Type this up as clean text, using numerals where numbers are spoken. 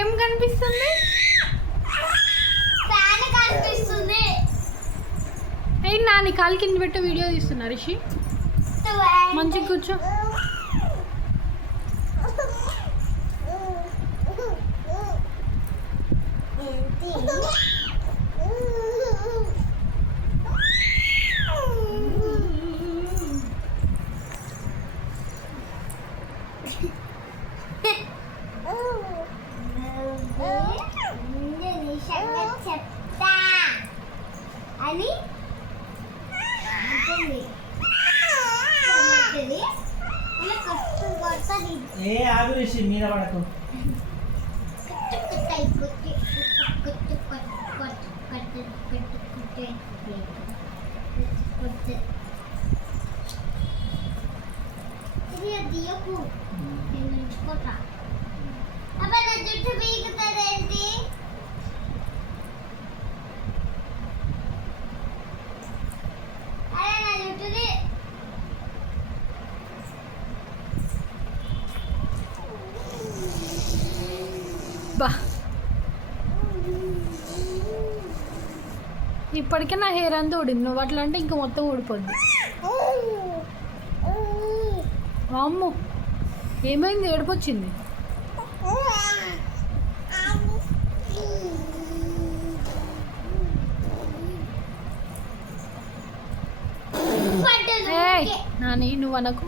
ఏం కనిపిస్తుంది? అయ్యి నాని కాలు కింద పెట్టే వీడియో తీస్తున్నా రిషి. మంచిగా కూర్చో. చెప్తా అని ఏ ఆగు రిషి మీద పడకు. దియకు నేను ఉంచుకోట. అబ్బా నా జుట్టు పీకుతుందేంటి? అరే నా జుట్టుది బా ఇప్పటికే నా హెయిర్ అంతా ఊడింది. నువ్వు అట్లా అంటే ఇంకా మొత్తం ఊడిపోద్ది. అమ్మో ఏమైంది? ఏడుపొచ్చింది. నాని నువ్వు అనకు.